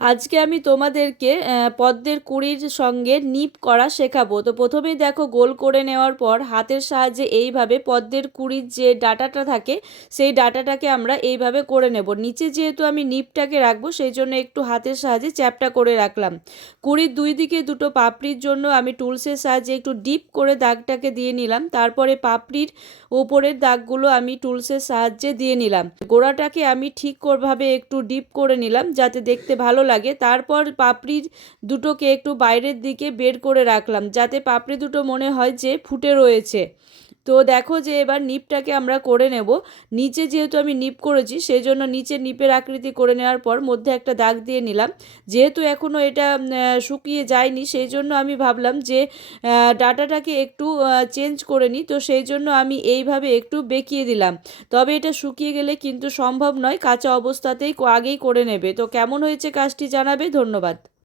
আজকে আমি তোমাদেরকে পদ্মের কুঁড়ির সঙ্গে নিপ করা শেখাবো। তো প্রথমেই দেখো, গোল করে নেওয়ার পর হাতের সাহায্যে এইভাবে পদ্মের কুঁড়ির যে ডাঁটাটা থাকে সেই ডাঁটাটাকে আমরা এইভাবে করে নেব। নিচে যেহেতু আমি নিপটাকে রাখবো সেই জন্য একটু হাতের সাহায্যে চ্যাপটা করে রাখলাম। কুঁড়ির দুই দিকে দুটো পাপড়ির জন্য আমি টুলসের সাহায্যে একটু ডিপ করে দাগটাকে দিয়ে নিলাম। তারপরে পাপড়ির ওপরের দাগগুলো আমি টুলসের সাহায্যে দিয়ে নিলাম। গোড়াটাকে আমি ঠিকভাবে একটু ডিপ করে নিলাম যাতে দেখতে ভালো লাগে। তারপর পাপড়ির দুটোকে একটু বাইরের দিকে বের করে রাখলাম যাতে পাপড়ি দুটো মনে হয় যে ফুটে রয়েছে। তো দেখো যে এবার নিপটাকে আমরা করে নেব। নিচে যেহেতু আমি নিপ করেছি সেই জন্য নিচে নিপের আকৃতি করে নেওয়ার পর মধ্যে একটা দাগ দিয়ে নিলাম। যেহেতু এখনও এটা শুকিয়ে যায়নি সেই জন্য আমি ভাবলাম যে ডাটাটাকে একটু চেঞ্জ করে নিই, তো সেই জন্য আমি এইভাবে একটু বেঁকিয়ে দিলাম। তবে এটা শুকিয়ে গেলে কিন্তু সম্ভব নয়, কাঁচা অবস্থাতেই আগেই করে নেবে। তো কেমন হয়েছে কাজটি জানাবে। ধন্যবাদ।